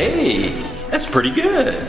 Hey, that's pretty good.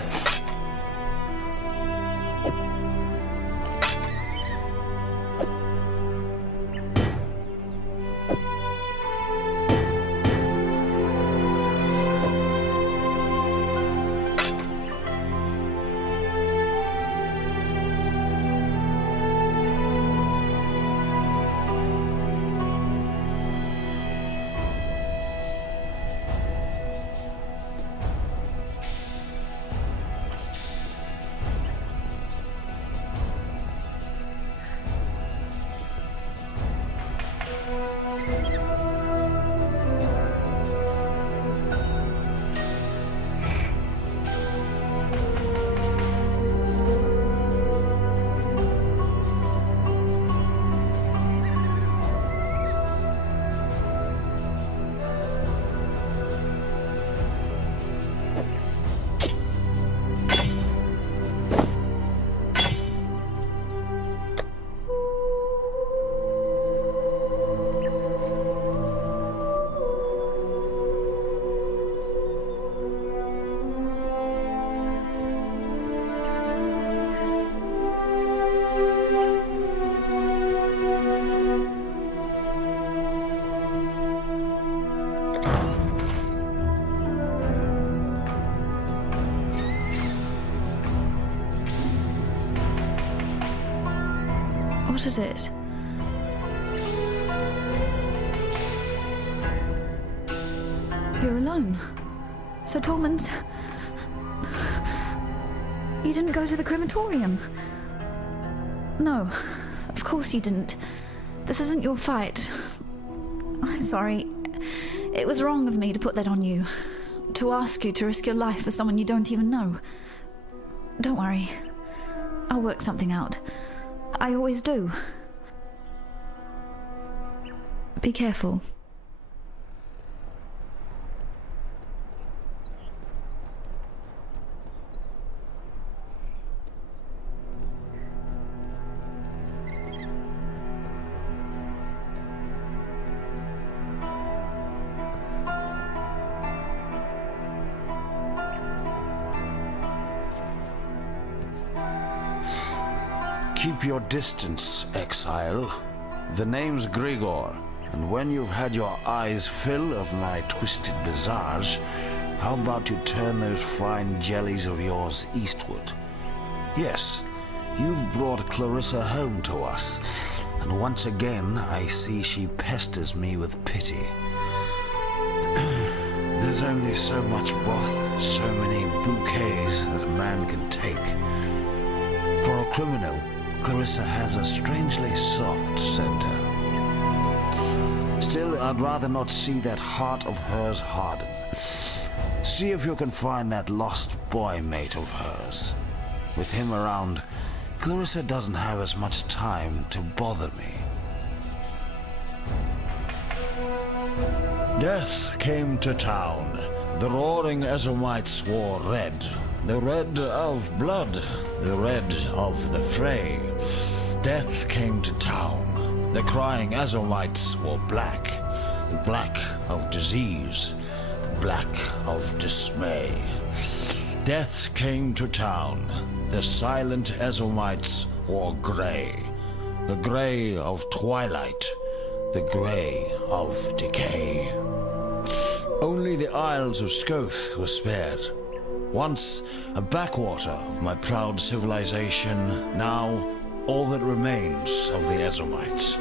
What is it? You're alone. So Tolman's... You didn't go to the crematorium? No, of course you didn't. This isn't your fight. I'm sorry. It was wrong of me to put that on you. To ask you to risk your life for someone you don't even know. Don't worry. I'll work something out. I always do. Be careful. Keep your distance, Exile. The name's Grigor, and when you've had your eyes fill of my twisted visage, how about you turn those fine jellies of yours eastward? Yes, you've brought Clarissa home to us, and once again I see she pesters me with pity. There's only so much broth, so many bouquets that a man can take. For a criminal, Clarissa has a strangely soft center. Still, I'd rather not see that heart of hers harden. See if you can find that lost boy mate of hers. With him around, Clarissa doesn't have as much time to bother me. Death came to town. The roaring Ezomites wore red. The red of blood, the red of the fray. Death came to town. The crying Ezomites wore black. The black of disease, the black of dismay. Death came to town. The silent Ezomites wore gray. The gray of twilight, the gray of decay. Only the Isles of Scoth were spared. Once a backwater of my proud civilization, now all that remains of the Ezomites.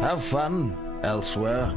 Have fun elsewhere.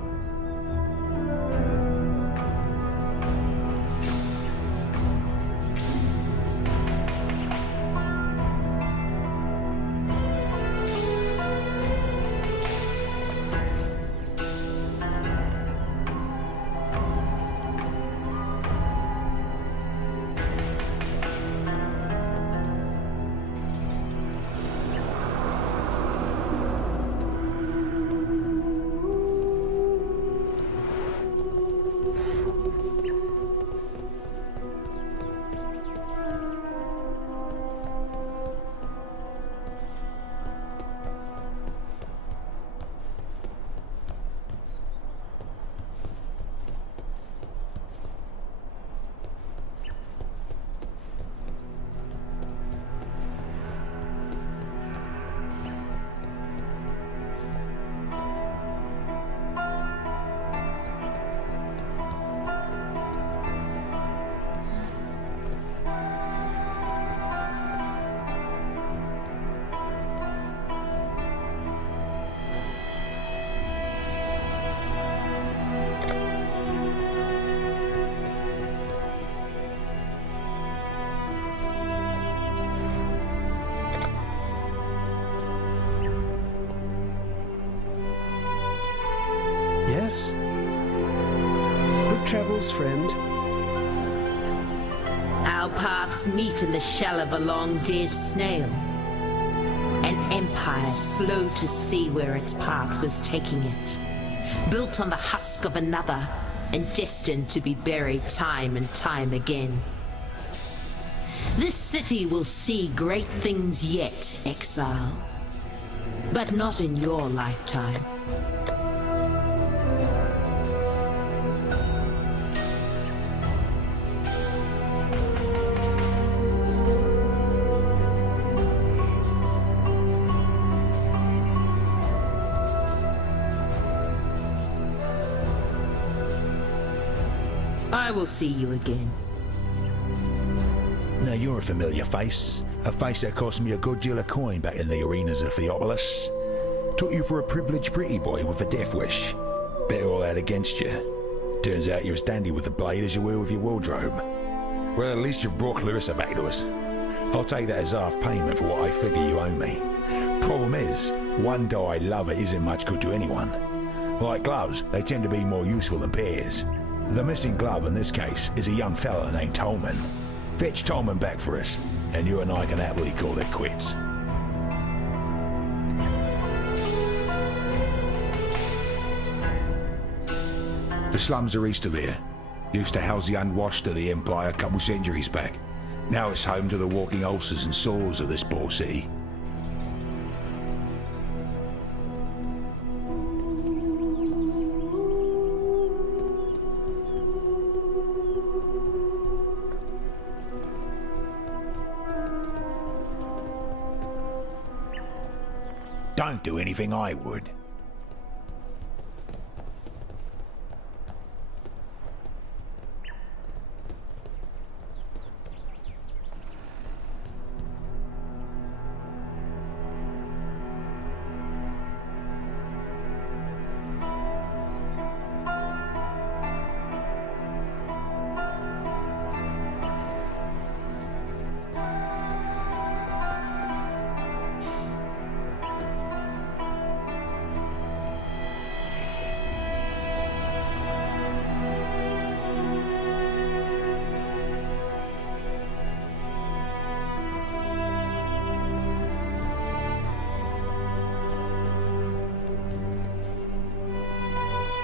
Yes? Good travels, friend. Our paths meet in the shell of a long dead snail. An empire slow to see where its path was taking it. Built on the husk of another and destined to be buried time and time again. This city will see great things yet, Exile. But not in your lifetime. I will see you again. Now you're a familiar face. A face that cost me a good deal of coin back in the arenas of Theopolis. Took you for a privileged pretty boy with a death wish. Bet all that against you. Turns out you're as dandy with the blade as you were with your wardrobe. Well, at least you've brought Clarissa back to us. I'll take that as half payment for what I figure you owe me. Problem is, one dyed lover isn't much good to anyone. Like gloves, they tend to be more useful than pairs. The missing glove in this case is a young fella named Tolman. Fetch Tolman back for us, and you and I can happily call it quits. The slums are east of here. Used to house the unwashed of the Empire a couple centuries back. Now it's home to the walking ulcers and sores of this poor city. Don't do anything I would.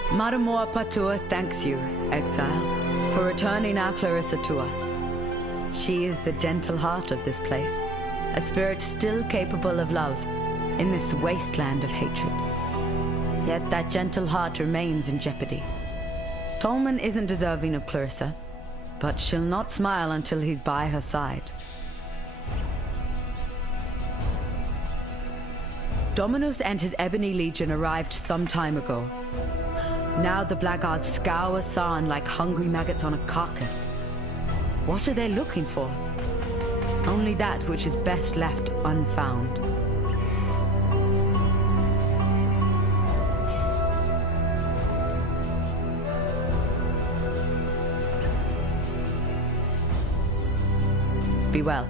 Matamor Patur thanks you, Exile, for returning our Clarissa to us. She is the gentle heart of this place, a spirit still capable of love in this wasteland of hatred. Yet that gentle heart remains in jeopardy. Tolman isn't deserving of Clarissa, but she'll not smile until he's by her side. Dominus and his Ebony Legion arrived some time ago. Now the blackguards scour Sarn like hungry maggots on a carcass. What are they looking for? Only that which is best left unfound. Be well.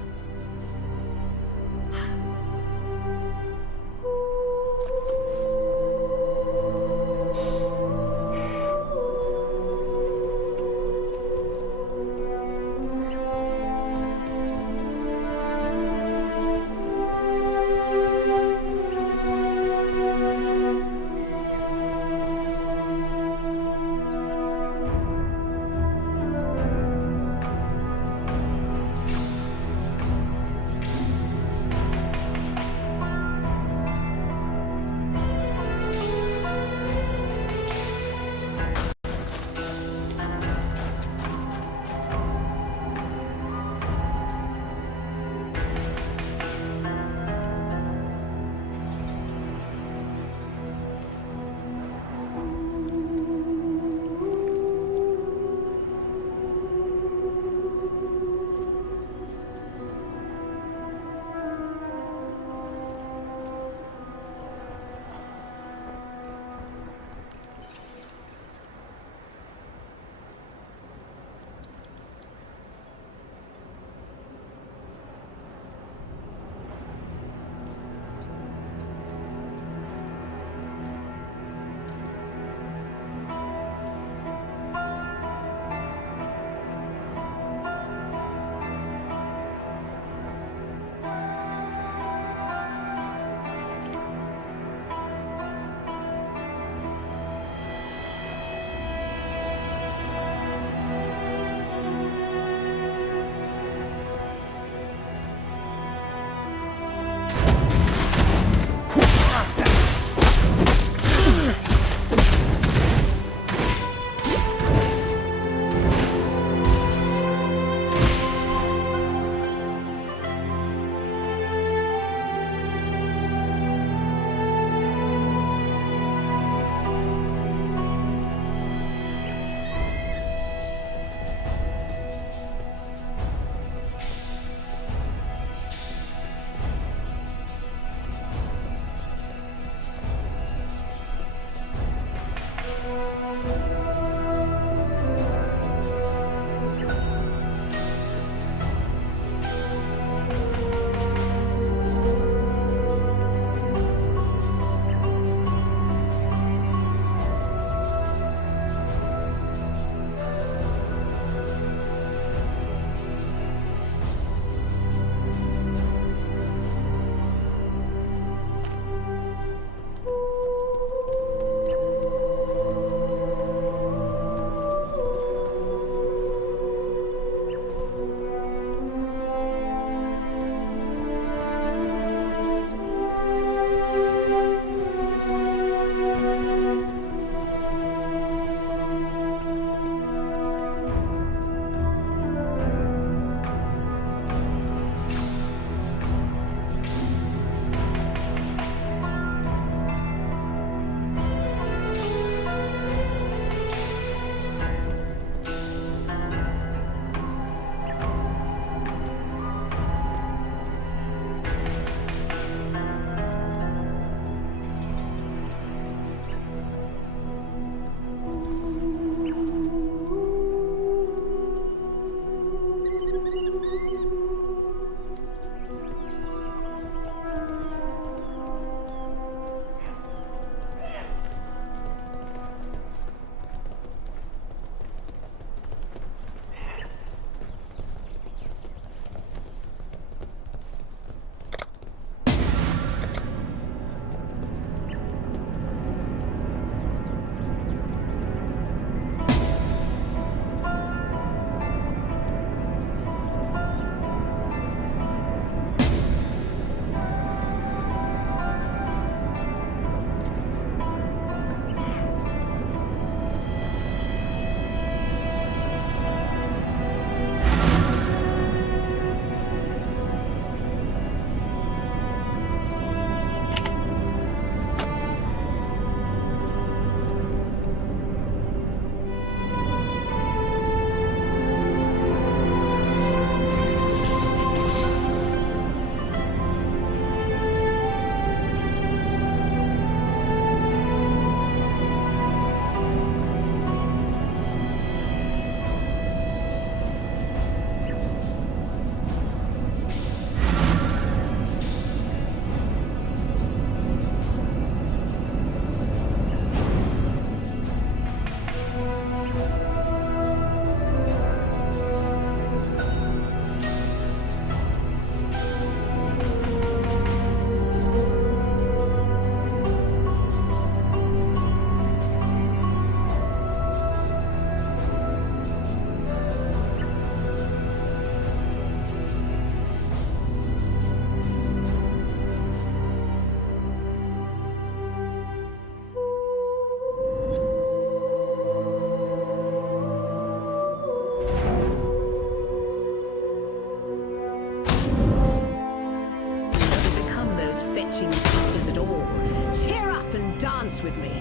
with me.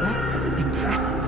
That's impressive.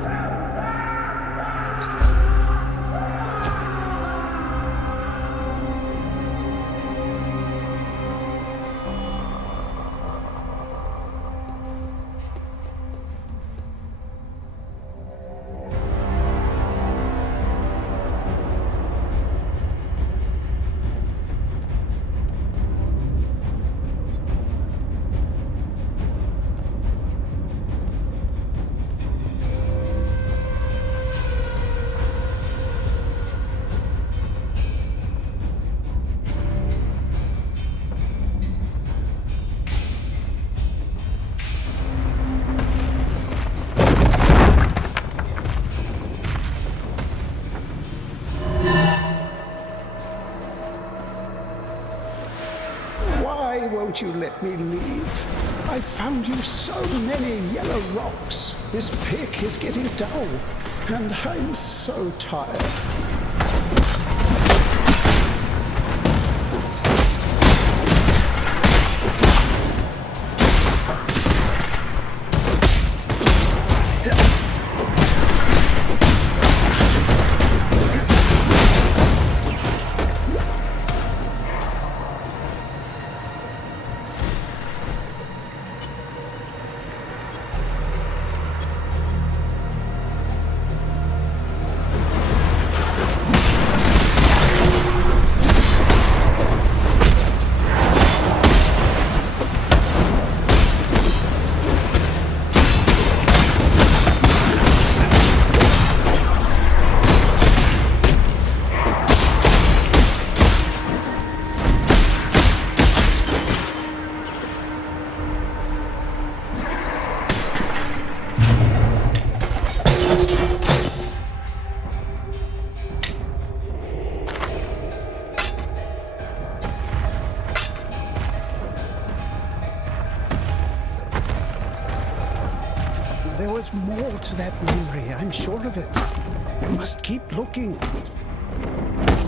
Why won't you let me leave? I found you so many yellow rocks. This pick is getting dull, and I'm so tired. There was more to that memory, I'm sure of it. We must keep looking.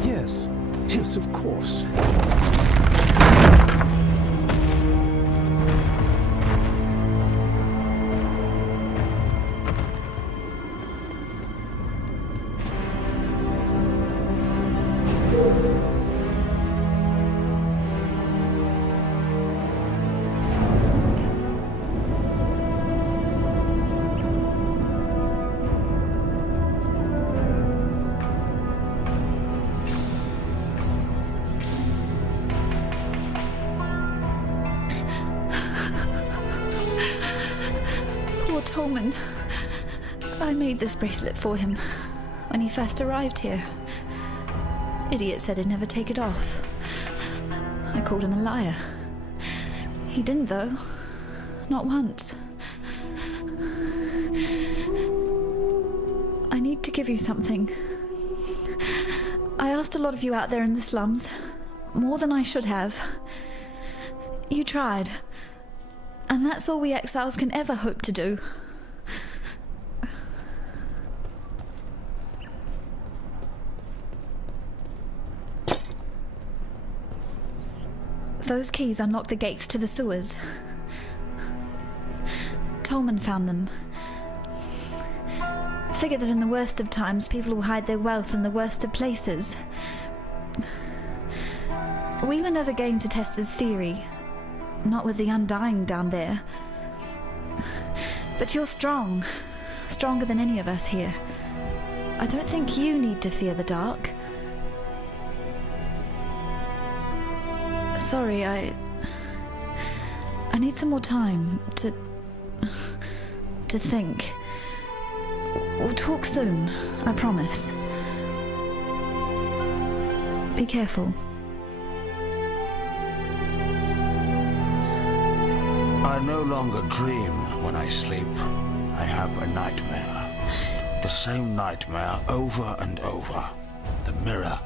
Yes, yes, of course. Poor Tolman. I made this bracelet for him when he first arrived here. Idiot said he'd never take it off. I called him a liar. He didn't, though. Not once. I need to give you something. I asked a lot of you out there in the slums. More than I should have. You tried. And that's all we exiles can ever hope to do. Those keys unlock the gates to the sewers. Tolman found them. Figure that in the worst of times, people will hide their wealth in the worst of places. We were never game to test his theory. Not with the Undying down there. But you're strong. Stronger than any of us here. I don't think you need to fear the dark. Sorry, I need some more time to think. We'll talk soon, I promise. Be careful. I no longer dream when I sleep. I have a nightmare. The same nightmare over and over. The mirror.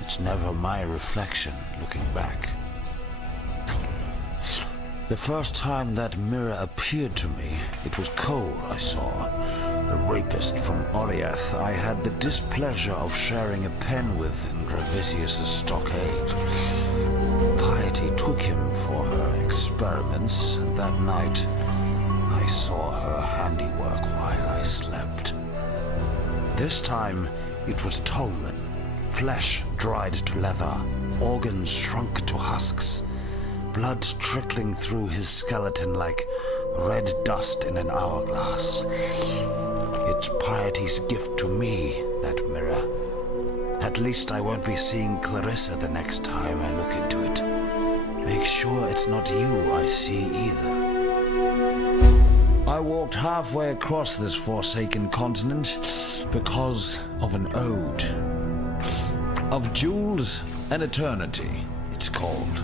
It's never my reflection looking back. The first time that mirror appeared to me, it was Cole I saw. A rapist from Oriath I had the displeasure of sharing a pen with in Gravisius' stockade. Piety took him for her experiments, and that night I saw her handiwork while I slept. This time it was Tolman. Flesh dried to leather, organs shrunk to husks, blood trickling through his skeleton like red dust in an hourglass. It's Piety's gift to me, that mirror. At least I won't be seeing Clarissa the next time I look into it. Make sure it's not you I see either. I walked halfway across this forsaken continent because of an ode. Of jewels and eternity, it's called.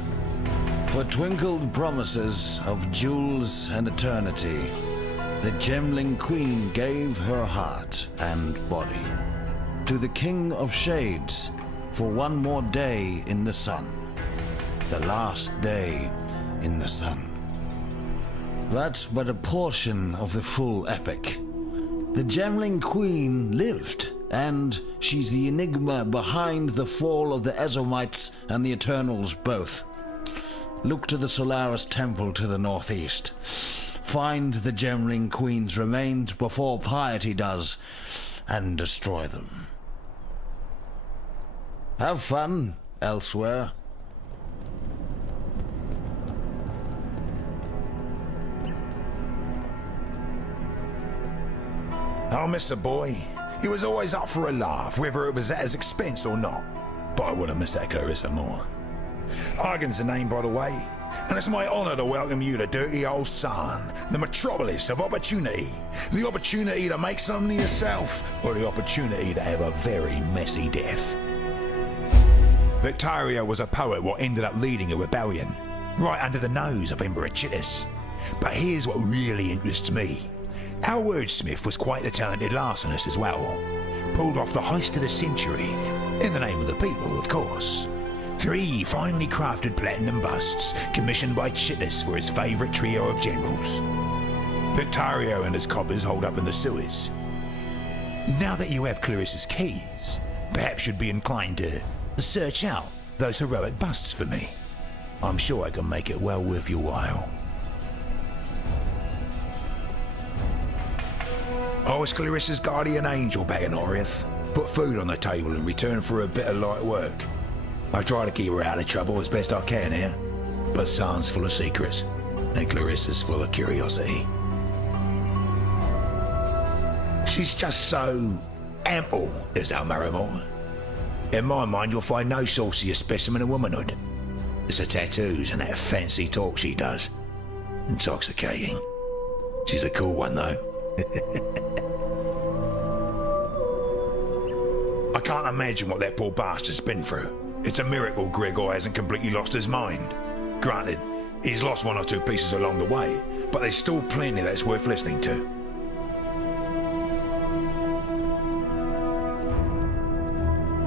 For twinkled promises of jewels and eternity, the Gemling Queen gave her heart and body to the King of Shades for one more day in the sun. The last day in the sun. That's but a portion of the full epic. The Gemling Queen lived, and she's the enigma behind the fall of the Ezomites and the Eternals both. Look to the Solaris Temple to the northeast. Find the Gemling Queen's remains before Piety does, and destroy them. Have fun elsewhere. I'll miss a boy. He was always up for a laugh, whether it was at his expense or not. But I wouldn't miss that Clarissa more. Argan's the name, by the way, and it's my honour to welcome you to Dirty Old Sun, the metropolis of opportunity. The opportunity to make something of yourself, or the opportunity to have a very messy death. Victaria was a poet what ended up leading a rebellion, right under the nose of Emperor Chittis. But here's what really interests me. Our wordsmith was quite a talented larcenist as well. Pulled off the heist of the century, in the name of the people, of course. 3 finely crafted platinum busts, commissioned by Chittis for his favourite trio of generals. Victorio and his coppers hold up in the sewers. Now that you have Clarissa's keys, perhaps you'd be inclined to search out those heroic busts for me. I'm sure I can make it well worth your while. I was Clarissa's guardian angel back in Oriath. Put food on the table in return for a bit of light work. I try to keep her out of trouble as best I can here, but Sarn's full of secrets, and Clarissa's full of curiosity. She's just so ample, is our Marimore. In my mind, you'll find no saucier specimen of womanhood. It's the tattoos and that fancy talk she does. Intoxicating. She's a cool one, though. I can't imagine what that poor bastard's been through. It's a miracle Grigor hasn't completely lost his mind. Granted, he's lost one or two pieces along the way, but there's still plenty that's worth listening to.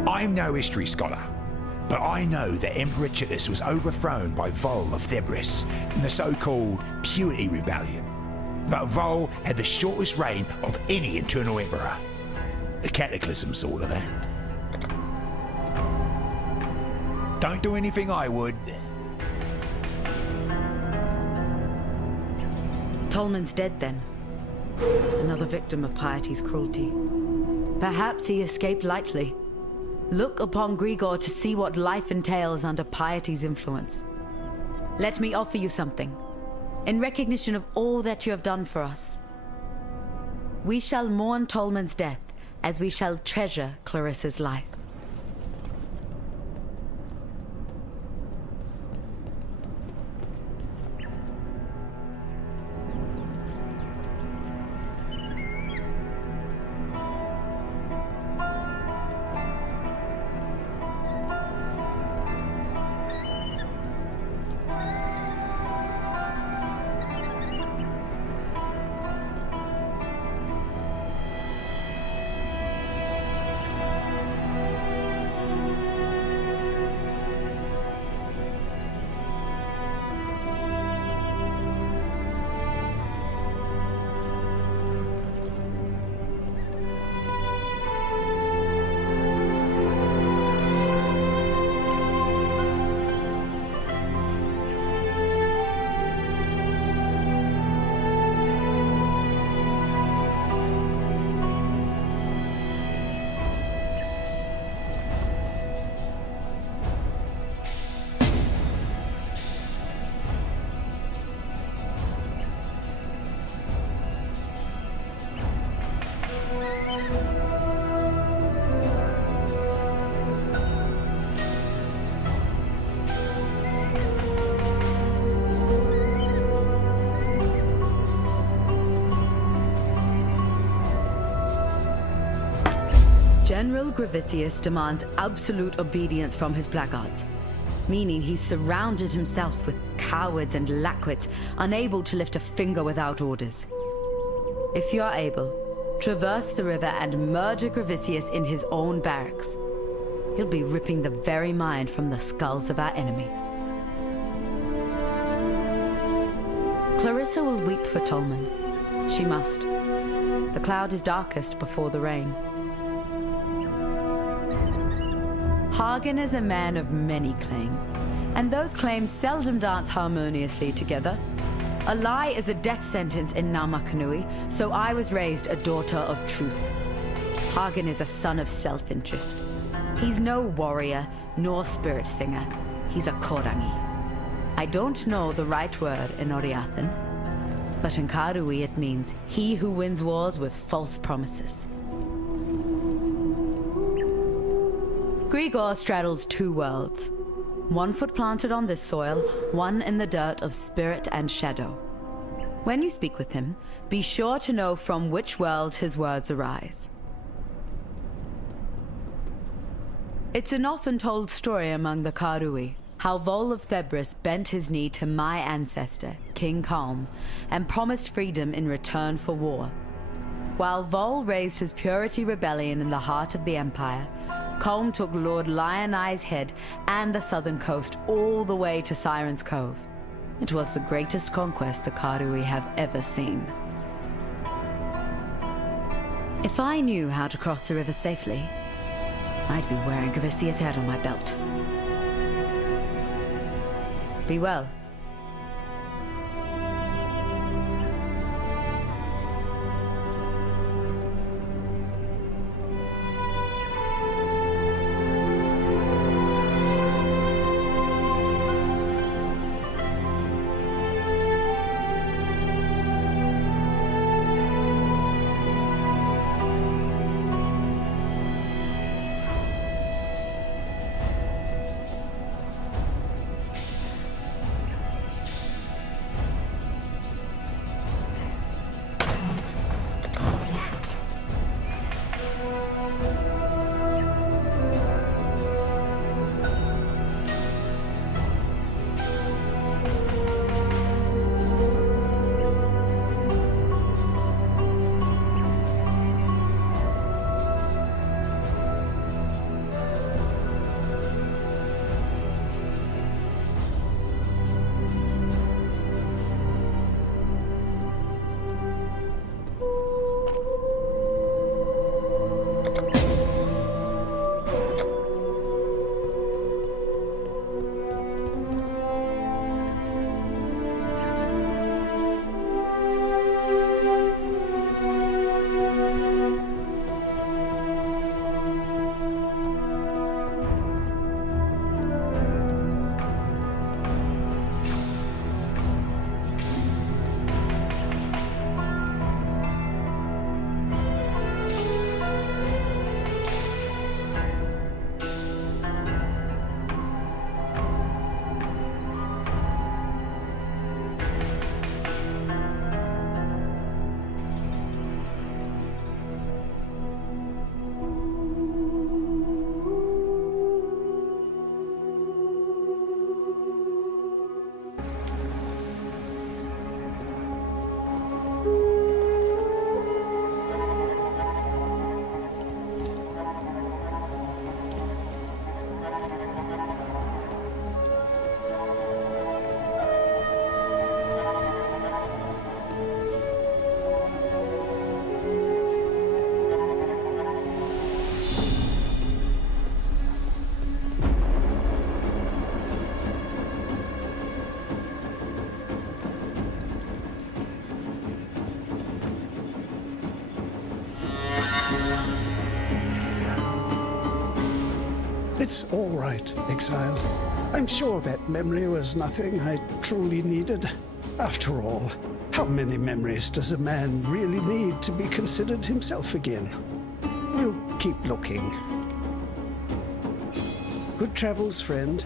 I'm no history scholar, but I know that Emperor Chittus was overthrown by Vol of Thebris in the so-called Purity Rebellion. But Vol had the shortest reign of any internal emperor. The cataclysm sort of that. Don't do anything I would. Tolman's dead then. Another victim of Piety's cruelty. Perhaps he escaped lightly. Look upon Grigor to see what life entails under Piety's influence. Let me offer you something. In recognition of all that you have done for us. We shall mourn Tolman's death as we shall treasure Clarissa's life. General Gravicius demands absolute obedience from his blackguards, meaning he's surrounded himself with cowards and lackwits, unable to lift a finger without orders. If you are able, traverse the river and murder Gravicius in his own barracks. He'll be ripping the very mind from the skulls of our enemies. Clarissa will weep for Tolman. She must. The cloud is darkest before the rain. Hagen is a man of many claims, and those claims seldom dance harmoniously together. A lie is a death sentence in Namakanui, so I was raised a daughter of truth. Hagen is a son of self-interest. He's no warrior, nor spirit singer. He's a Korangi. I don't know the right word in Oriathan, but in Karui it means he who wins wars with false promises. Grigor straddles two worlds. One foot planted on this soil, one in the dirt of spirit and shadow. When you speak with him, be sure to know from which world his words arise. It's an often told story among the Karui, how Vol of Thebris bent his knee to my ancestor, King Kalm, and promised freedom in return for war. While Vol raised his Purity Rebellion in the heart of the Empire, Kalm took Lord Lion Eye's head and the southern coast all the way to Siren's Cove. It was the greatest conquest the Karui have ever seen. If I knew how to cross the river safely, I'd be wearing Gavicia's head on my belt. Be well. It's all right, Exile. I'm sure that memory was nothing I truly needed. After all, how many memories does a man really need to be considered himself again? We'll keep looking. Good travels, friend.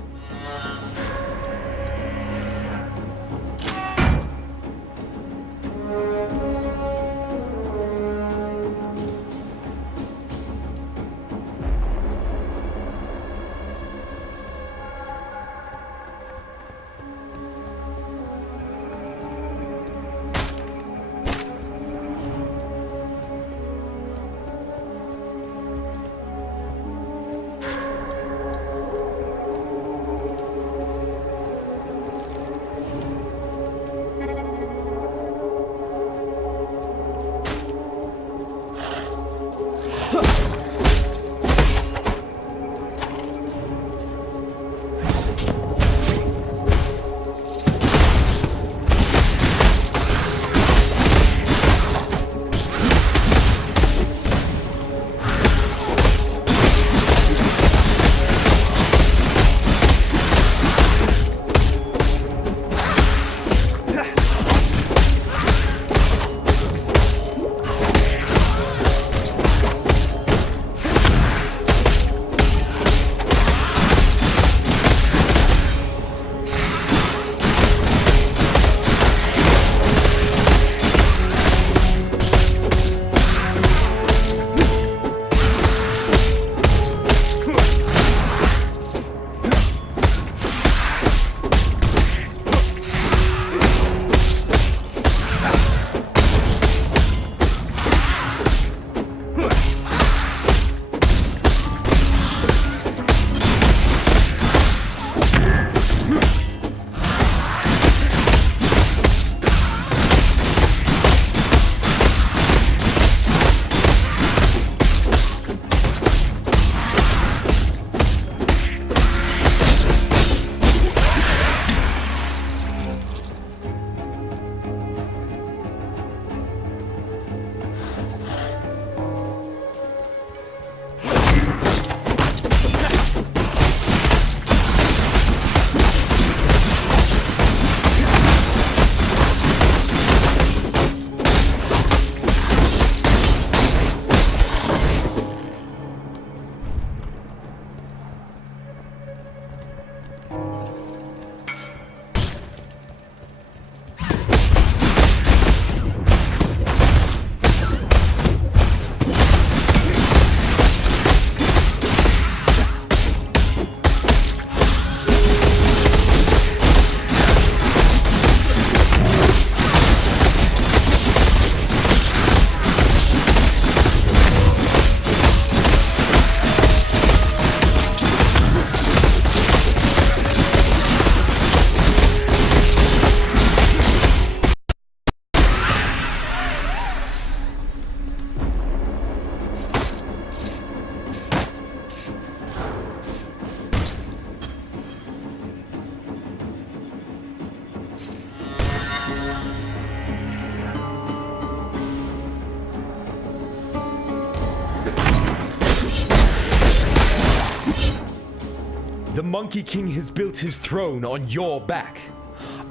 Monkey King has built his throne on your back.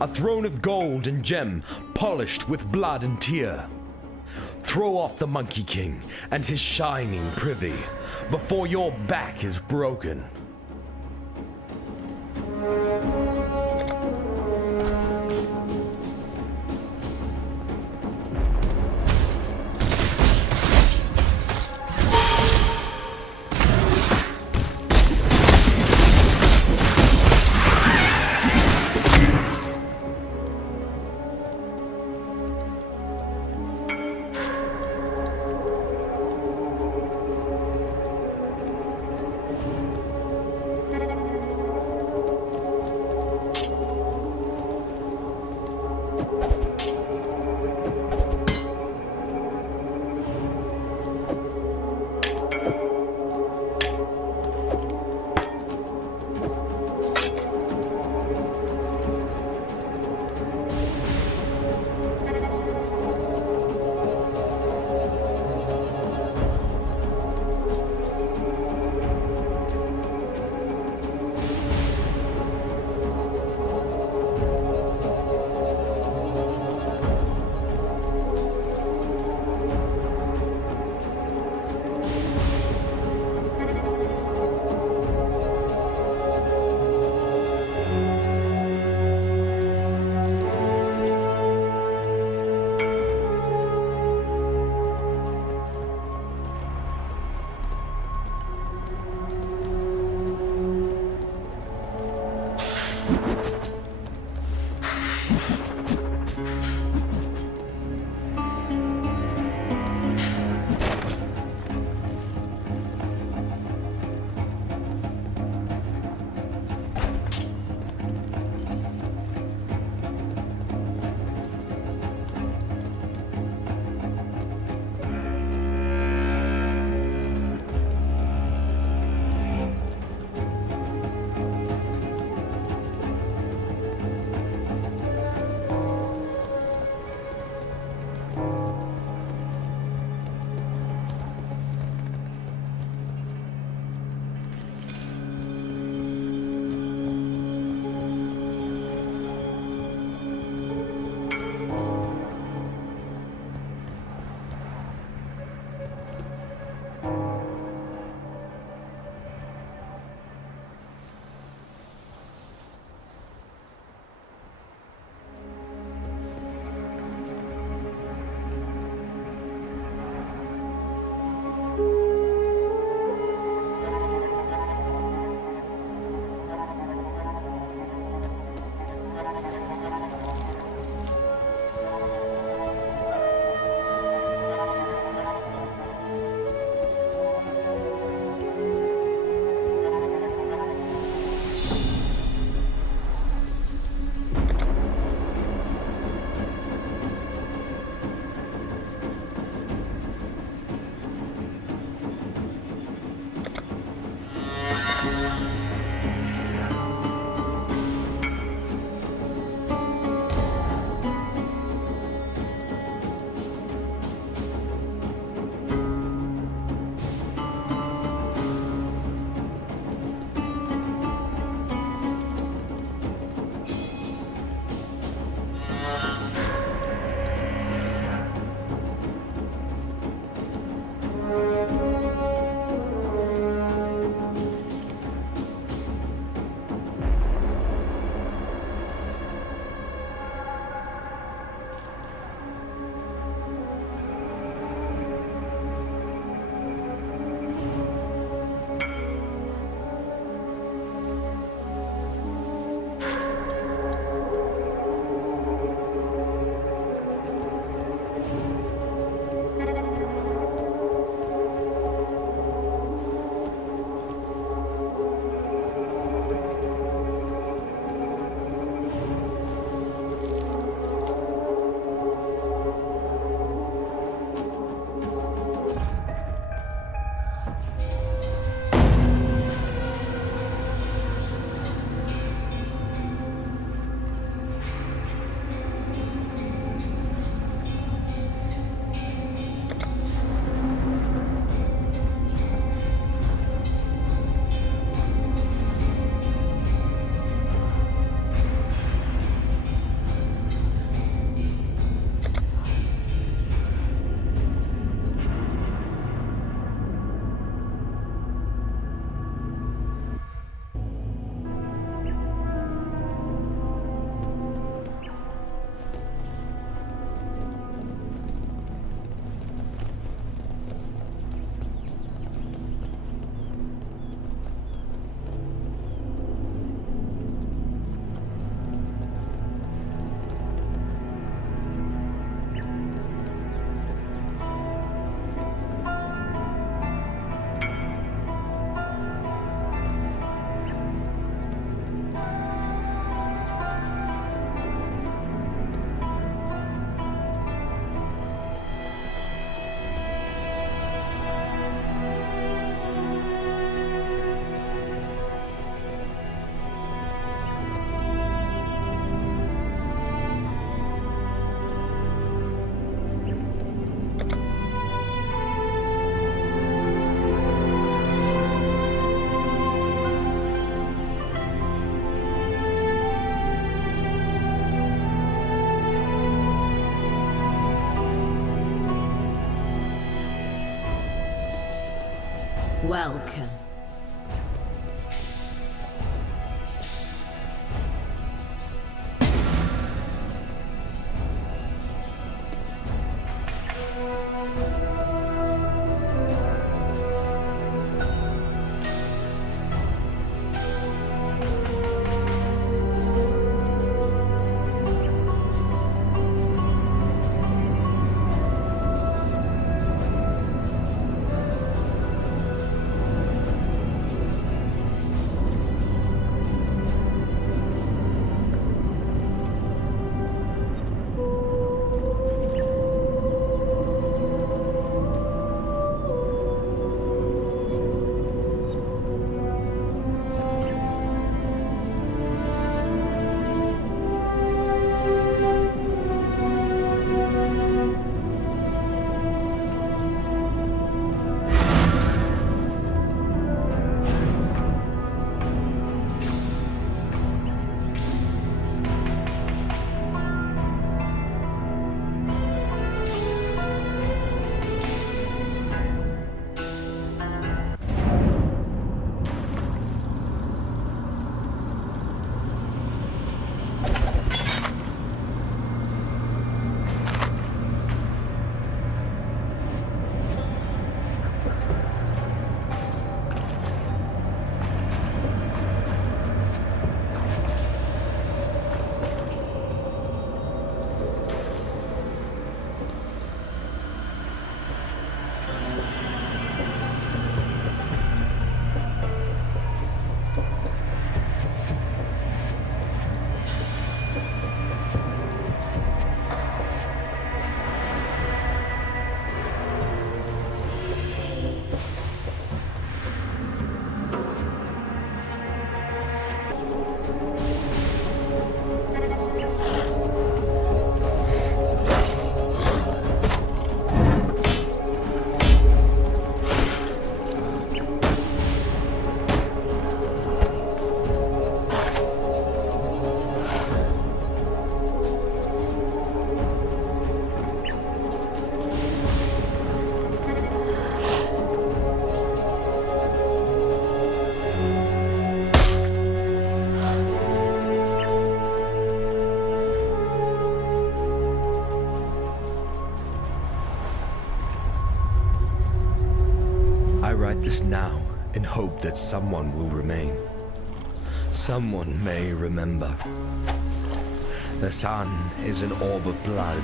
A throne of gold and gem, polished with blood and tear. Throw off the Monkey King and his shining privy before your back is broken. Welcome. I write this now in hope that someone will remain. Someone may remember. The sun is an orb of blood.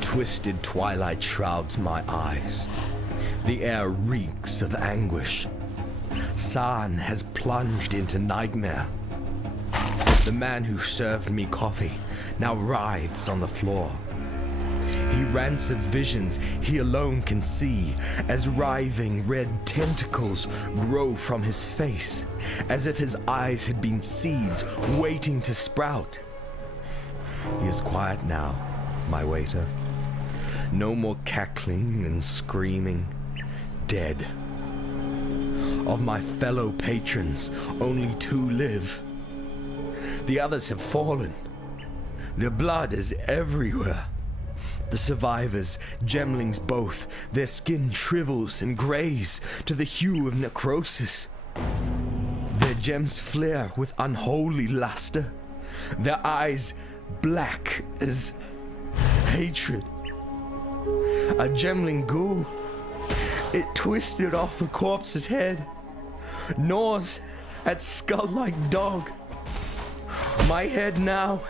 Twisted twilight shrouds my eyes. The air reeks of anguish. San has plunged into nightmare. The man who served me coffee now writhes on the floor. He rants of visions he alone can see as writhing red tentacles grow from his face, as if his eyes had been seeds waiting to sprout. He is quiet now, my waiter. No more cackling and screaming. Dead. Of my fellow patrons, only 2 live. The others have fallen. Their blood is everywhere. The survivors, gemlings both, their skin shrivels and grays to the hue of necrosis. Their gems flare with unholy luster, their eyes black as hatred. A gemling ghoul, it twisted off a corpse's head, gnaws at skull-like dog. My head now,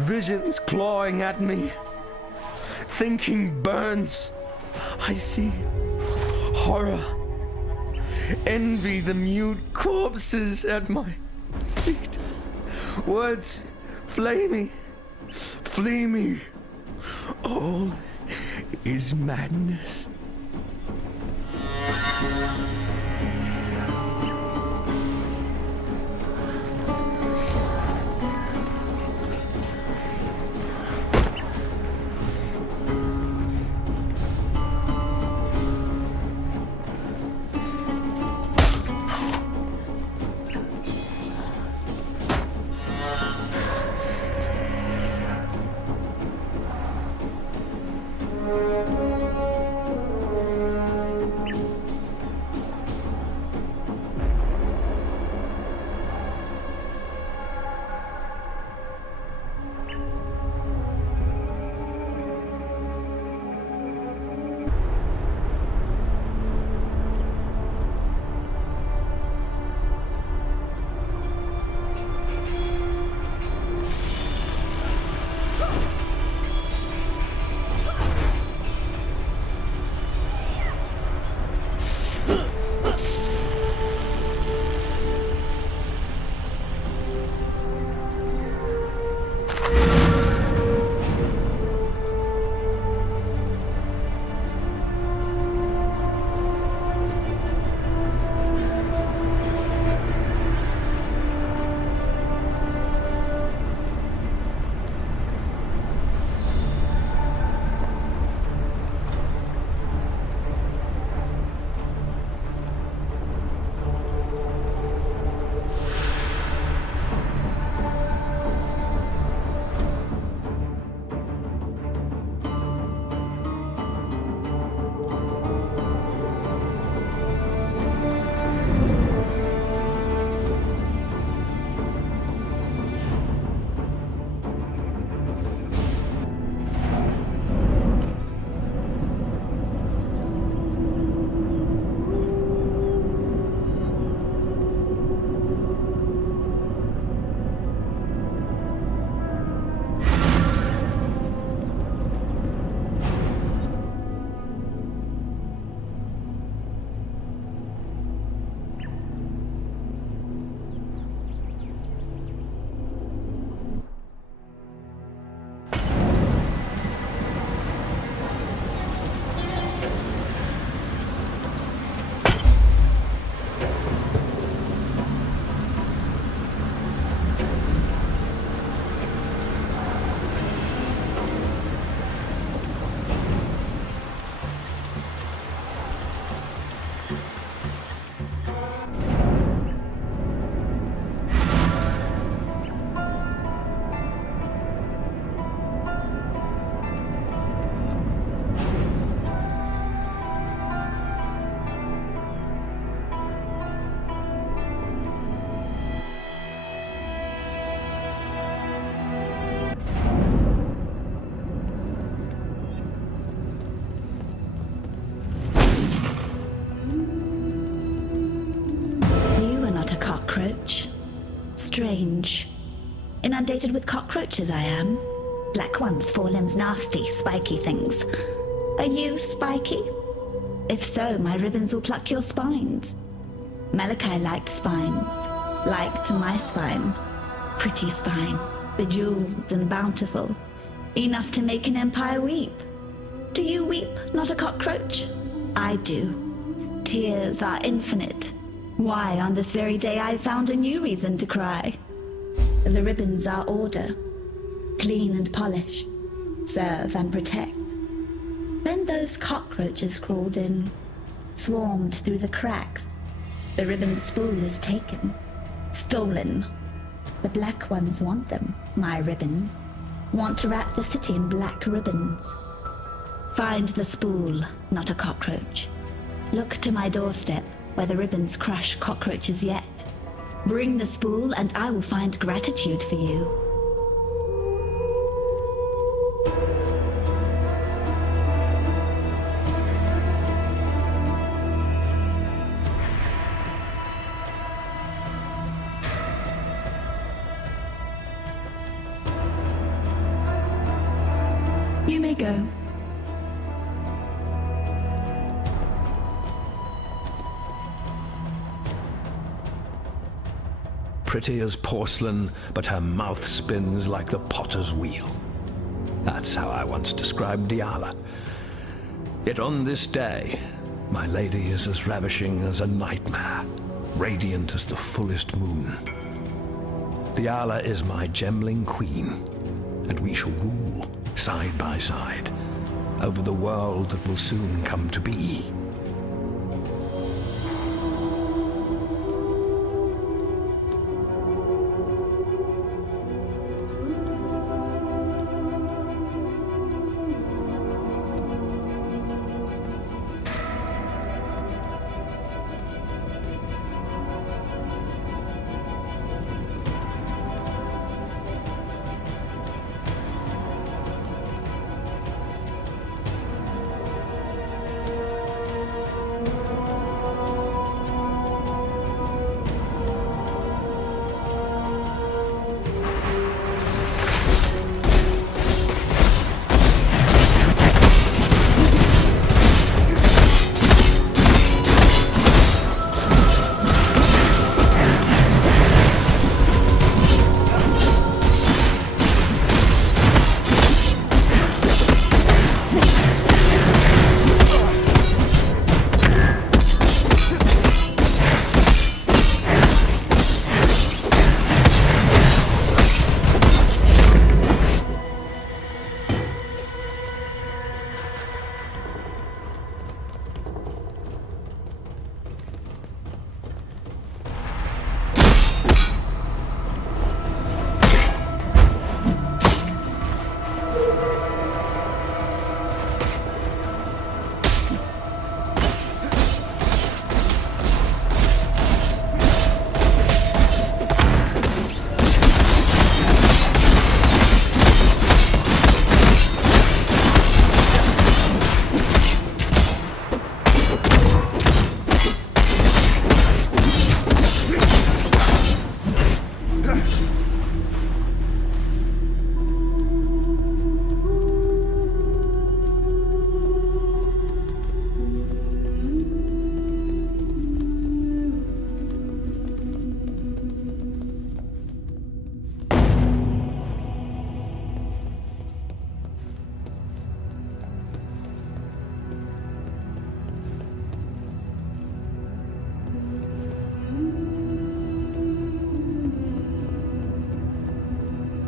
visions clawing at me. Thinking burns. I see horror. Envy the mute corpses at my feet. Words flay me, flee me. All is madness. cockroach. Strange. Inundated with cockroaches I am. Black ones, 4 limbs, nasty, spiky things. Are you spiky? If so, my ribbons will pluck your spines. Malachi liked spines. Liked my spine. Pretty spine. Bejeweled and bountiful. Enough to make an empire weep. Do you weep, not a cockroach? I do. Tears are infinite. Why, on this very day I found a new reason to cry. The ribbons are order. Clean and polish. Serve and protect. When those cockroaches crawled in, swarmed through the cracks, the ribbon spool is taken. Stolen. The black ones want them, my ribbons. Want to wrap the city in black ribbons. Find the spool, not a cockroach. Look to my doorstep, where the ribbons crush cockroaches yet. Bring the spool, and I will find gratitude for you. You may go. Pretty as porcelain, but her mouth spins like the potter's wheel. That's how I once described Diala. Yet on this day, my lady is as ravishing as a nightmare, radiant as the fullest moon. Diala is my gemling queen, and we shall rule side by side over the world that will soon come to be.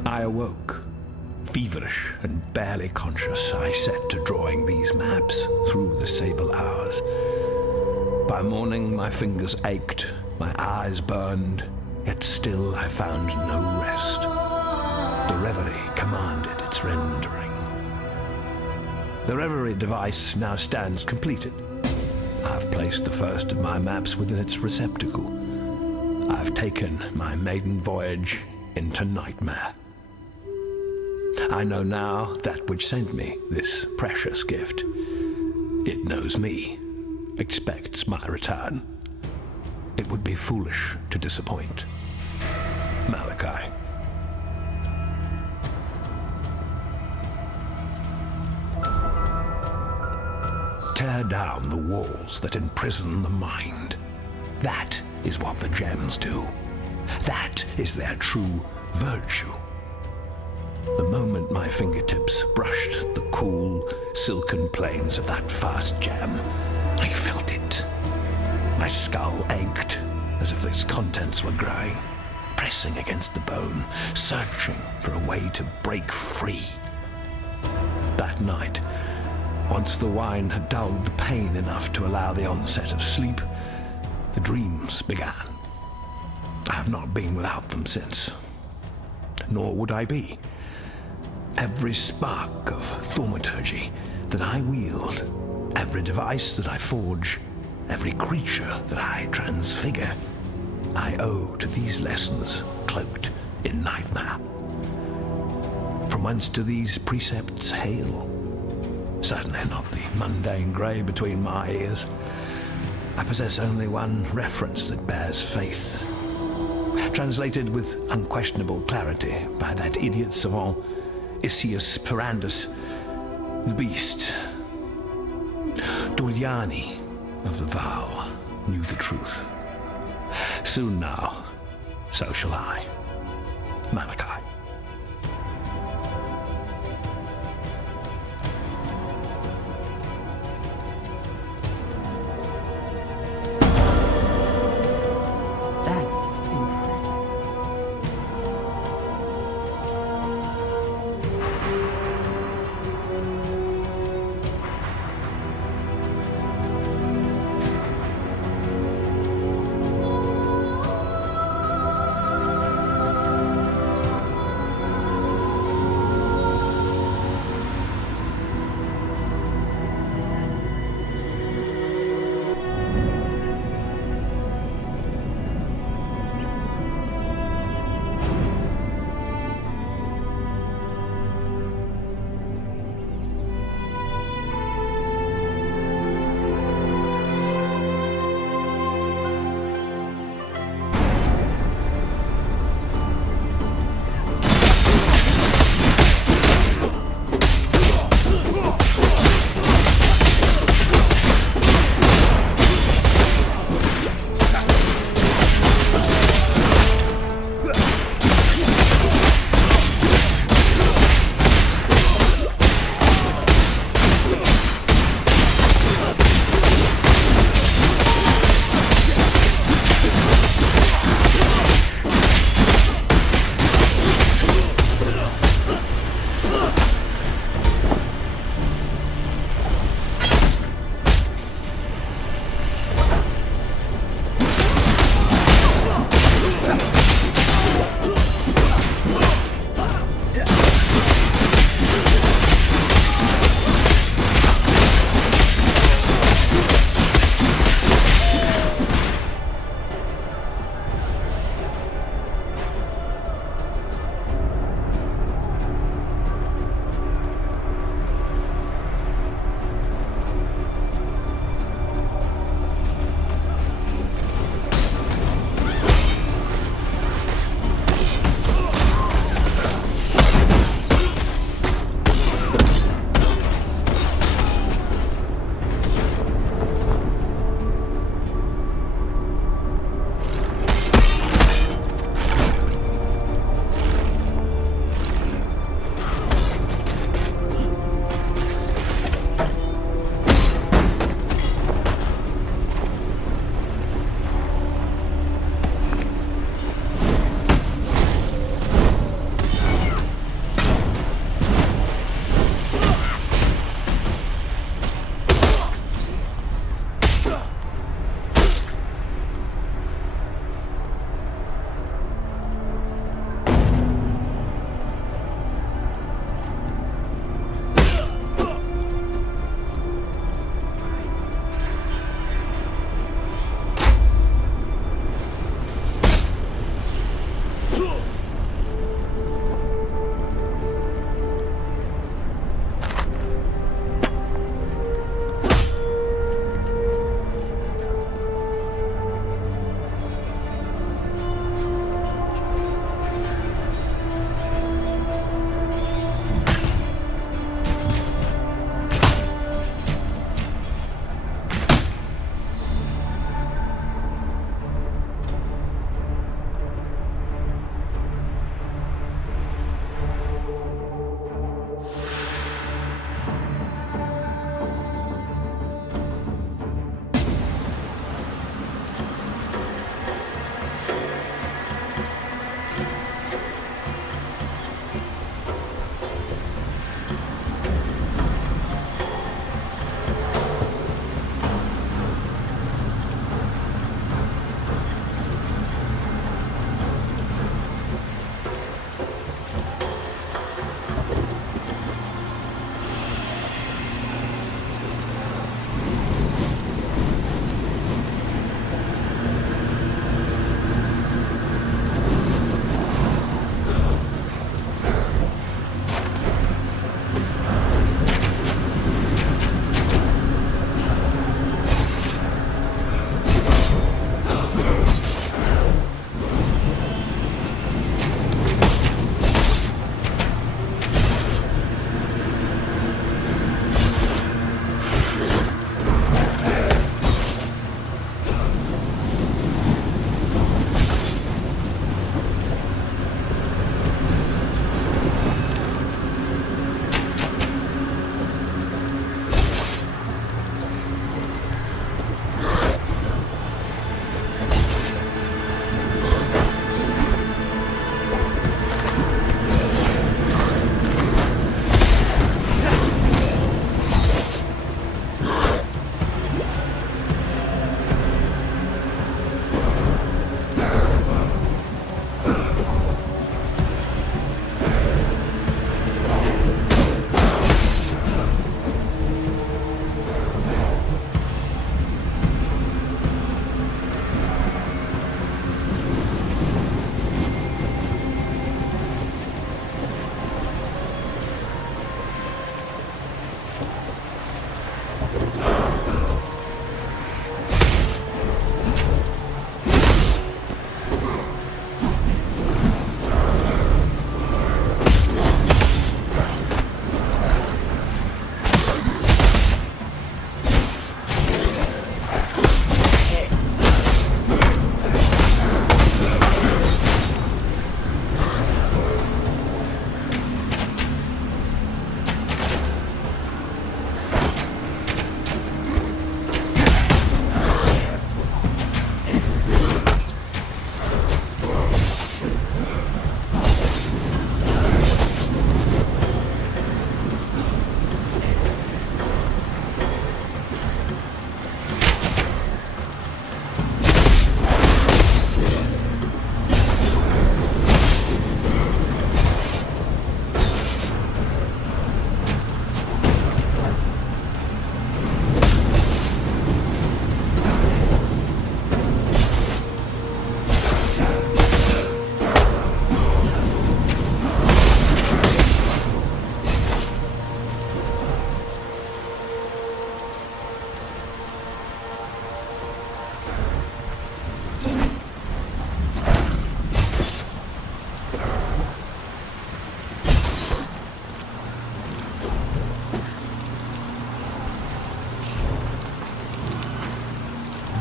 I awoke. Feverish and barely conscious, I set to drawing these maps through the sable hours. By morning, my fingers ached, my eyes burned, yet still I found no rest. The reverie commanded its rendering. The reverie device now stands completed. I've placed the first of my maps within its receptacle. I've taken my maiden voyage into Nightmare. I know now that which sent me this precious gift. It knows me, expects my return. it would be foolish to disappoint. Malachi. Tear down the walls that imprison the mind. That is what the gems do. That is their true virtue. The moment my fingertips brushed the cool, silken plains of that first gem, I felt it. My skull ached as if its contents were growing, pressing against the bone, searching for a way to break free. That night, once the wine had dulled the pain enough to allow the onset of sleep, the dreams began. I have not been without them since, nor would I be. Every spark of thaumaturgy that I wield, every device that I forge, every creature that I transfigure, I owe to these lessons cloaked in nightmare. From whence do these precepts hail? Certainly not the mundane grey between my ears. I possess only one reference that bears faith, translated with unquestionable clarity by that idiot savant, Isius Perandus, the beast. Duriani of the vow knew the truth. Soon now, so shall I. Malachi. That's impressive.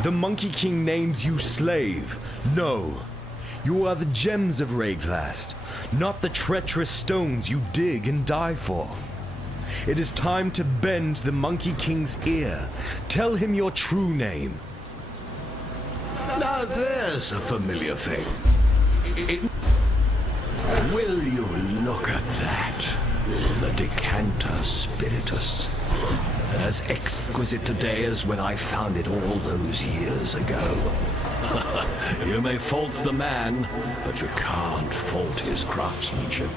The Monkey King names you slave. No. You are the gems of Rayclast, not the treacherous stones you dig and die for. It is time to bend the Monkey King's ear. Tell him your true name. Now there's a familiar thing. Will you look at that? The decanter spiritus. As exquisite today as when I found it all those years ago. You may fault the man, but you can't fault his craftsmanship.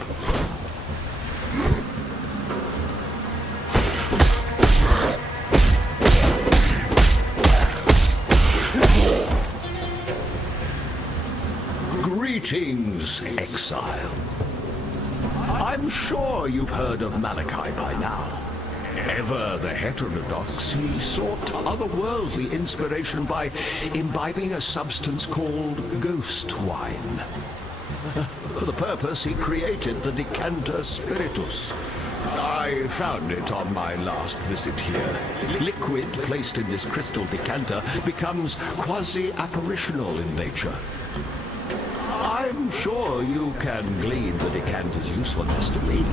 Greetings, Exile. I'm sure you've heard of Malachi by now. Ever the heterodox, he sought otherworldly inspiration by imbibing a substance called ghost wine. For the purpose, he created the decanter spiritus. I found it on my last visit here. Liquid placed in this crystal decanter becomes quasi-apparitional in nature. I'm sure you can glean the decanter's usefulness to me.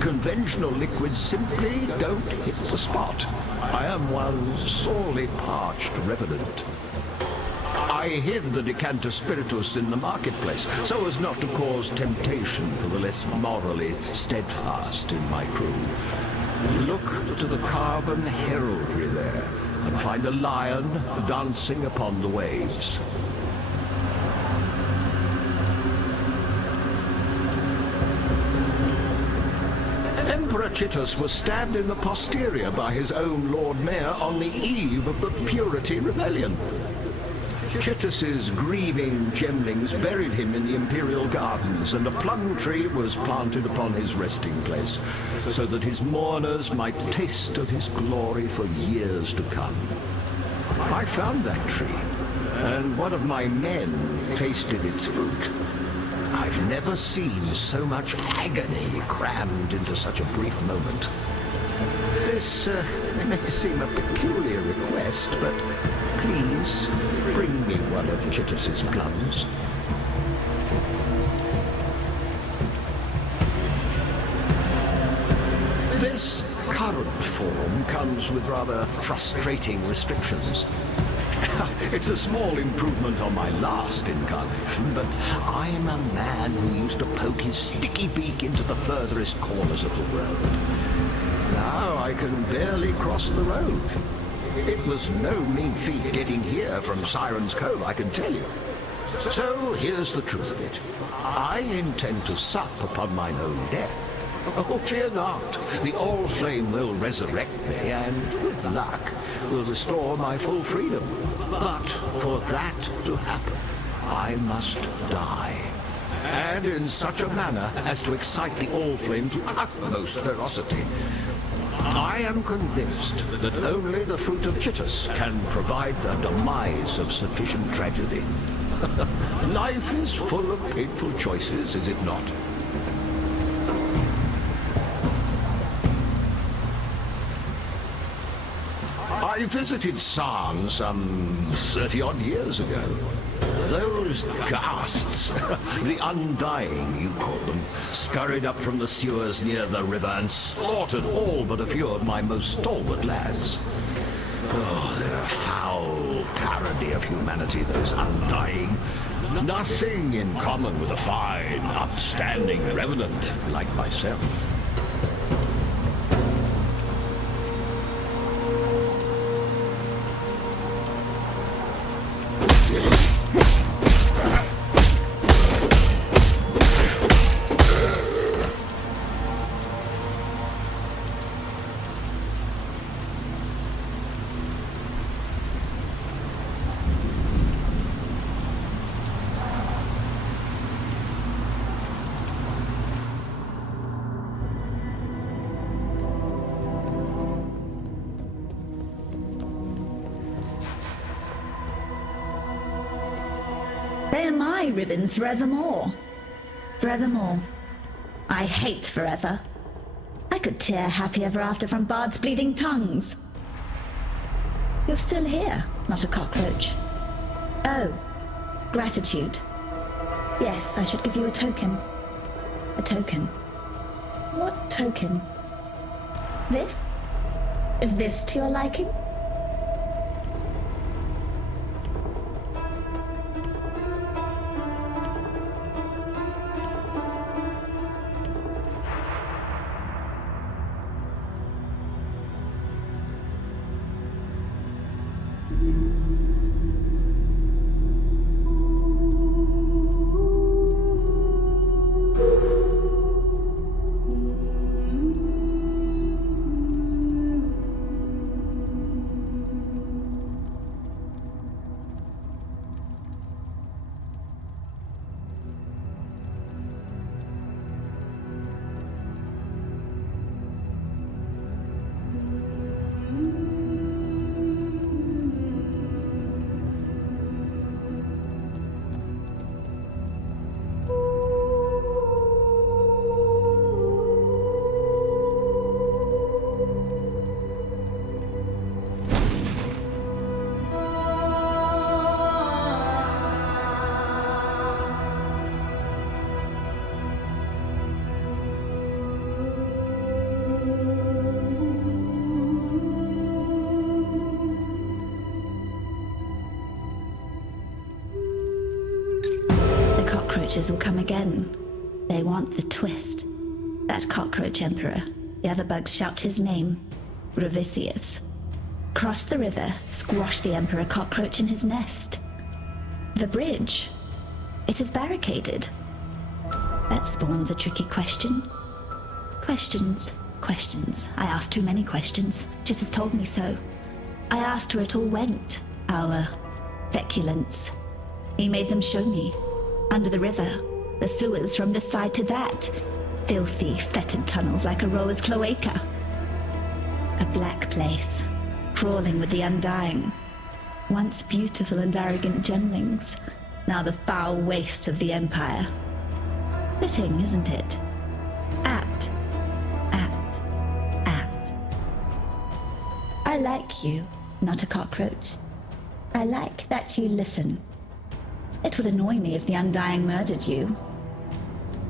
Conventional liquids simply don't hit the spot. I am one sorely parched revenant. I hid the decanter spiritus in the marketplace so as not to cause temptation for the less morally steadfast in my crew. Look to the carven heraldry there and find a lion dancing upon the waves. Emperor Chitus was stabbed in the posterior by his own Lord Mayor on the eve of the Purity Rebellion. Chitus's grieving gemlings buried him in the imperial gardens, and a plum tree was planted upon his resting place, so that his mourners might taste of his glory for years to come. I found that tree, and one of my men tasted its fruit. I've never seen so much agony crammed into such a brief moment. This may seem a peculiar request, but please bring me one of Chitus's plums. This current form comes with rather frustrating restrictions. It's a small improvement on my last incarnation, but I'm a man who used to poke his sticky beak into the furthest corners of the world. Now I can barely cross the road. It was no mean feat getting here from Siren's Cove, I can tell you. So here's the truth of it. I intend to sup upon mine own death. Oh, fear not. The All-Flame will resurrect me, and with luck, will restore my full freedom. But for that to happen, I must die. And in such a manner as to excite the All-Flame to utmost ferocity. I am convinced that only the fruit of Chitus can provide the demise of sufficient tragedy. Life is full of painful choices, is it not? I visited Sarn some 30-odd years ago. Those ghasts, the Undying, you call them, scurried up from the sewers near the river and slaughtered all but a few of my most stalwart lads. Oh, they're a foul parody of humanity, those Undying. Nothing in common with a fine, upstanding revenant like myself. They're my ribbons forevermore. Forevermore. I hate forever. I could tear Happy Ever After from Bard's bleeding tongues. You're still here, not a cockroach. Oh, gratitude. Yes, I should give you a token. A token. What token? This? Is this to your liking? Cockroaches will come again. They want the twist. That cockroach emperor. The other bugs shout his name. Revisius. Cross the river, squash the emperor cockroach in his nest. The bridge. It is barricaded. That spawns a tricky question. Questions. I asked too many questions. Chit has told me so. I asked where it all went. Our feculence. He made them show me. Under the river, the sewers from this side to that. Filthy, fetid tunnels like a rower's cloaca. A black place, crawling with the undying. Once beautiful and arrogant gemlings, now the foul waste of the Empire. Fitting, isn't it? Apt. I like you, not a cockroach. I like that you listen. It would annoy me if the Undying murdered you.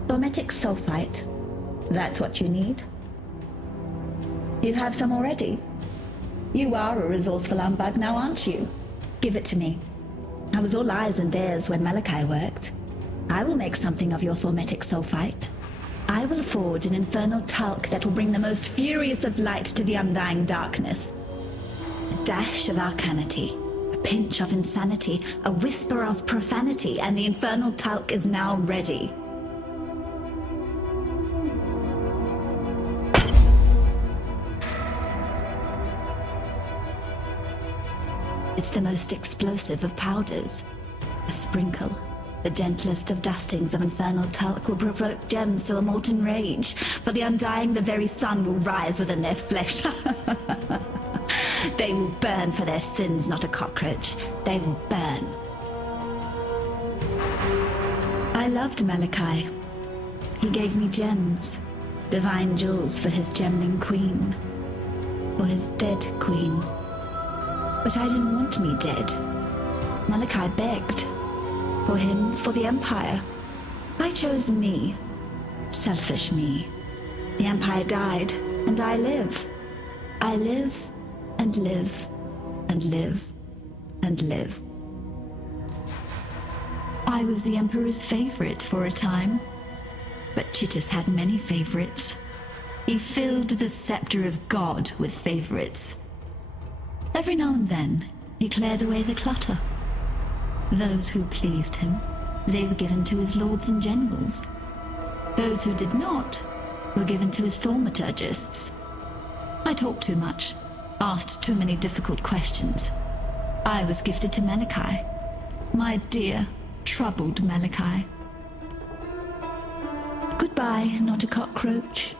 Formetic sulfite. That's what you need? You have some already. You are a resourceful umbug now, aren't you? Give it to me. I was all eyes and ears when Malachi worked. I will make something of your formetic sulfite. I will forge an infernal talc that will bring the most furious of light to the undying darkness. A dash of arcanity. A pinch of insanity, a whisper of profanity, and the infernal talc is now ready. It's the most explosive of powders. A sprinkle, the gentlest of dustings of infernal talc will provoke gems to a molten rage. For the undying, the very sun will rise within their flesh. They will burn for their sins, not a cockroach. They will burn. I loved Malachi. He gave me gems, divine jewels for his gemling queen, for his dead queen. But I didn't want me dead. Malachi begged. For him, for the Empire. I chose me. Selfish me. The Empire died, and I live. I live, and live, and live, and live. I was the Emperor's favorite for a time, but Chittis had many favorites. He filled the scepter of God with favorites. Every now and then, he cleared away the clutter. Those who pleased him, they were given to his lords and generals. Those who did not were given to his thaumaturgists. I talked too much, asked too many difficult questions. I was gifted to Malachi, my dear, troubled Malachi. Goodbye, not a cockroach.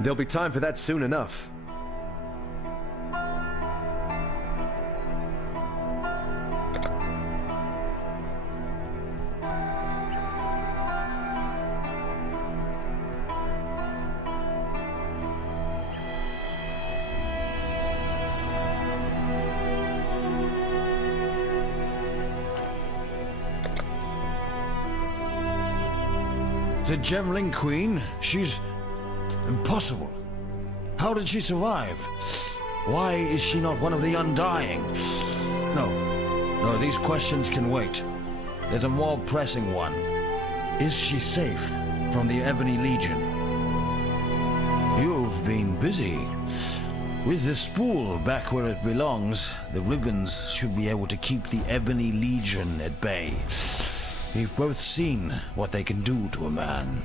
There'll be time for that soon enough. The Gemling Queen? She's impossible. How did she survive? Why is she not one of the Undying? No, these questions can wait. There's a more pressing one. Is she safe from the Ebony Legion? You've been busy. With the spool back where it belongs, the ribbons should be able to keep the Ebony Legion at bay. We've both seen what they can do to a man.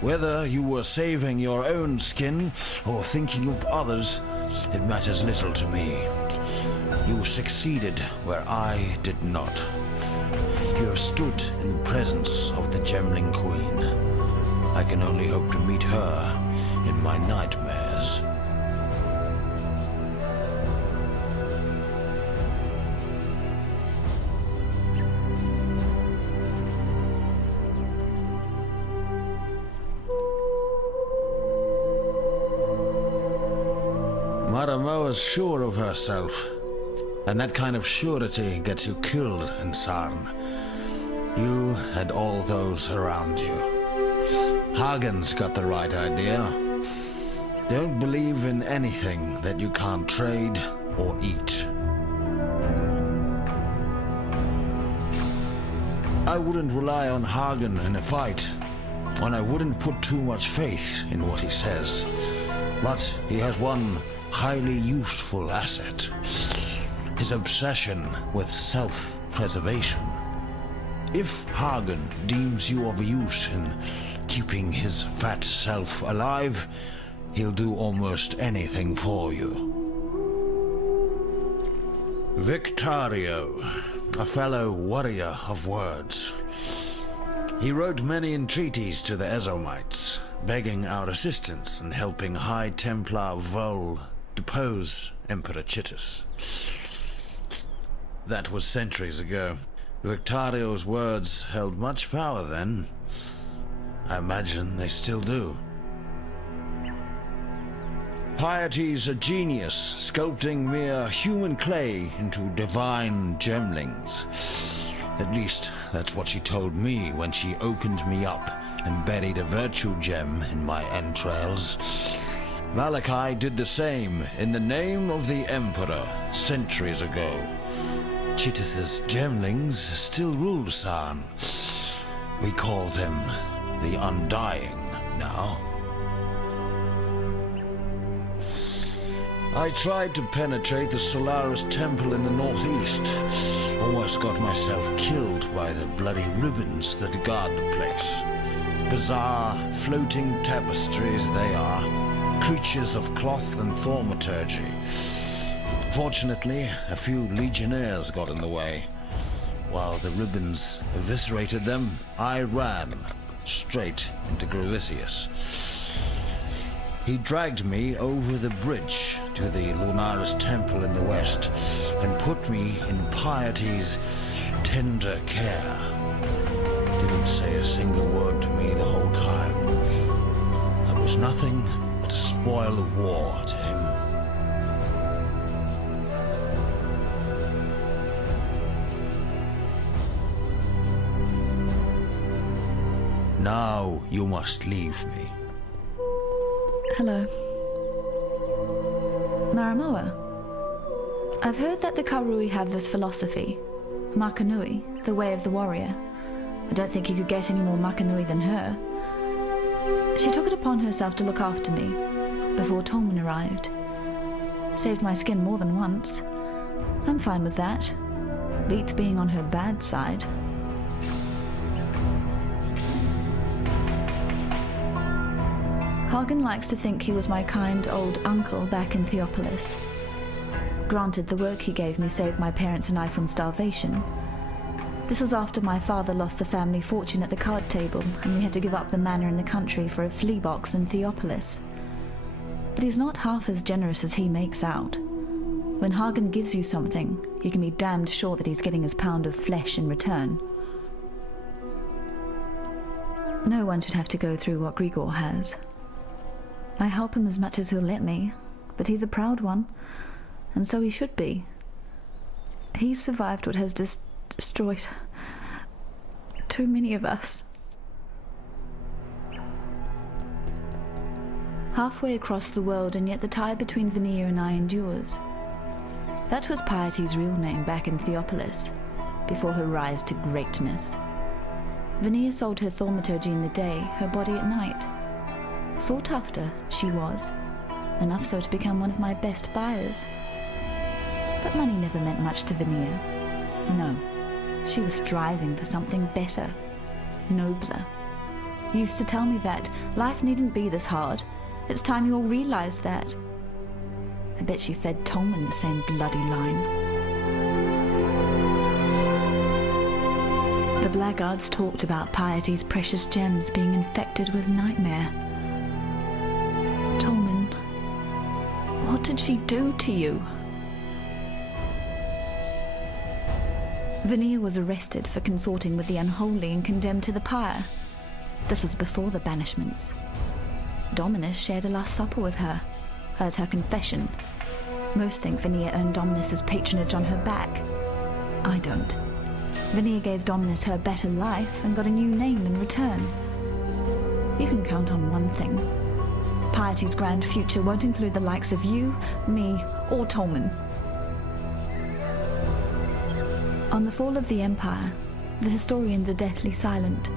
Whether you were saving your own skin or thinking of others, it matters little to me. You succeeded where I did not. You have stood in the presence of the Gemling Queen. I can only hope to meet her in my nightmares. Maramoa's sure of herself, and that kind of surety gets you killed in Sarn. You and all those around you. Hagen's got the right idea. Don't believe in anything that you can't trade or eat. I wouldn't rely on Hagen in a fight, and I wouldn't put too much faith in what he says. But he has one highly useful asset. His obsession with self-preservation. If Hagen deems you of use in keeping his fat self alive, he'll do almost anything for you. Victario, a fellow warrior of words. He wrote many entreaties to the Ezomites, begging our assistance in helping High Templar Vol depose Emperor Chittus. That was centuries ago. Victario's words held much power then. I imagine they still do. Piety's a genius, sculpting mere human clay into divine gemlings. At least, that's what she told me when she opened me up and buried a virtue gem in my entrails. Malachi did the same in the name of the Emperor centuries ago. Chittus's gemlings still rule Sarn. We call them the Undying now. I tried to penetrate the Solaris Temple in the northeast. Almost got myself killed by the bloody ribbons that guard the place. Bizarre, floating tapestries they are, creatures of cloth and thaumaturgy. Fortunately, a few legionnaires got in the way. While the ribbons eviscerated them, I ran straight into Gravisius. He dragged me over the bridge to the Lunaris Temple in the west and put me in Piety's tender care. Didn't say a single word to me the whole time. I was nothing but a spoil of war to him. Now you must leave me. Hello. Maramoa. I've heard that the Karui have this philosophy. Makanui, the way of the warrior. I don't think you could get any more Makanui than her. She took it upon herself to look after me before Tolman arrived. Saved my skin more than once. I'm fine with that. Beats being on her bad side. Hagen likes to think he was my kind old uncle back in Theopolis. Granted, the work he gave me saved my parents and I from starvation, This was after my father lost the family fortune at the card table, and we had to give up the manor in the country for a flea box in Theopolis. But he's not half as generous as he makes out. When Hagen gives you something, you can be damned sure that he's getting his pound of flesh in return. No one should have to go through what Grigor has. I help him as much as he'll let me, but he's a proud one, and so he should be. He's survived what has destroyed too many of us. Halfway across the world, and yet the tie between Vanilla and I endures. That was Piety's real name back in Theopolis, before her rise to greatness. Vanilla sold her thaumaturgy in the day, her body at night. Sought after, she was, enough so to become one of my best buyers. But money never meant much to Vanilla. No, she was striving for something better, nobler. Used to tell me that life needn't be this hard. It's time you all realized that. I bet she fed Tolman the same bloody line. The blackguards talked about Piety's precious gems being infected with nightmare. Tolman, what did she do to you? Vanilla was arrested for consorting with the unholy and condemned to the pyre. This was before the banishments. Dominus shared a last supper with her, heard her confession. Most think Vanilla earned Dominus's patronage on her back. I don't. Vanilla gave Dominus her better life and got a new name in return. You can count on one thing. Piety's grand future won't include the likes of you, me, or Tolman. On the fall of the Empire, the historians are deathly silent.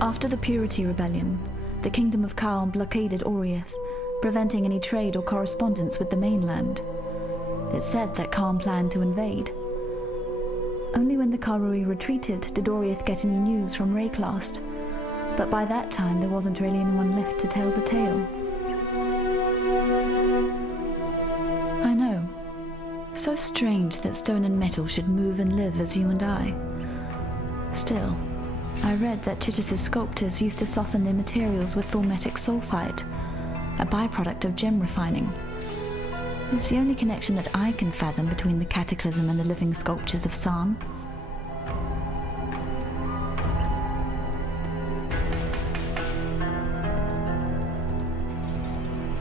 After the Purity Rebellion, the Kingdom of Kaon blockaded Oriath, preventing any trade or correspondence with the mainland. It's said that Kaon planned to invade. Only when the Karui retreated did Oriath get any news from Rayclast, but by that time there wasn't really anyone left to tell the tale. I know. So strange that stone and metal should move and live as you and I. Still, I read that Titus's sculptors used to soften their materials with thaumatic sulfite, a byproduct of gem refining. It's the only connection that I can fathom between the cataclysm and the living sculptures of San.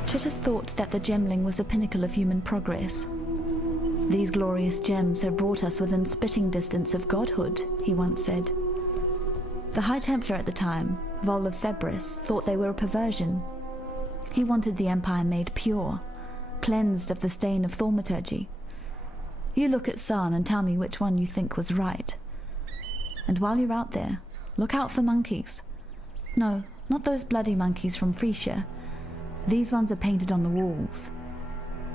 Titus thought that the gemling was the pinnacle of human progress. These glorious gems have brought us within spitting distance of godhood, he once said. The High Templar at the time, Vol of Febris, thought they were a perversion. He wanted the Empire made pure, cleansed of the stain of thaumaturgy. You look at San and tell me which one you think was right. And while you're out there, look out for monkeys. No, not those bloody monkeys from Frisia. These ones are painted on the walls.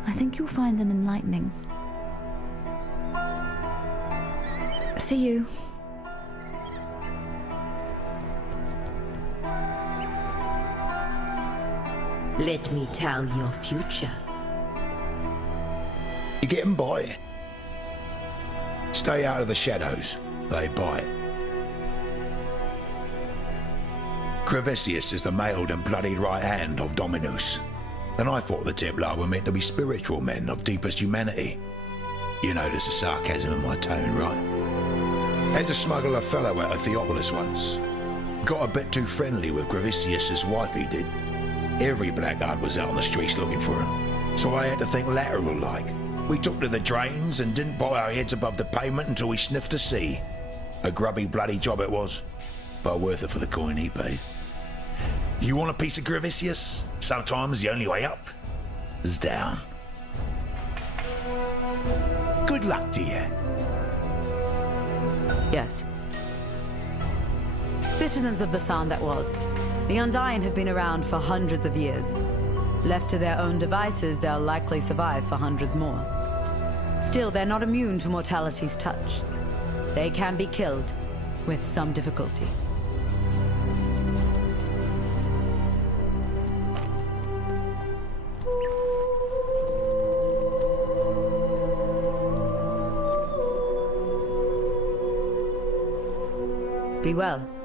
I think you'll find them enlightening. See you. Let me tell your future. You getting by? Stay out of the shadows. They bite. Gravesius is the mailed and bloodied right hand of Dominus. And I thought the Templar were meant to be spiritual men of deepest humanity. You notice the sarcasm in my tone, right? Had to smuggle a fellow out of Theopolis once. Got a bit too friendly with Gravesius's wife, he did. Every blackguard was out on the streets looking for him. So I had to think lateral like. We took to the drains and didn't bow our heads above the pavement until we sniffed the sea. A grubby bloody job it was, but worth it for the coin he paid. You want a piece of Gravesius? Sometimes the only way up is down. Good luck to you. Yes. Citizens of the San that was. The Undying have been around for hundreds of years. Left to their own devices, they'll likely survive for hundreds more. Still, they're not immune to mortality's touch. They can be killed, with some difficulty. Be well.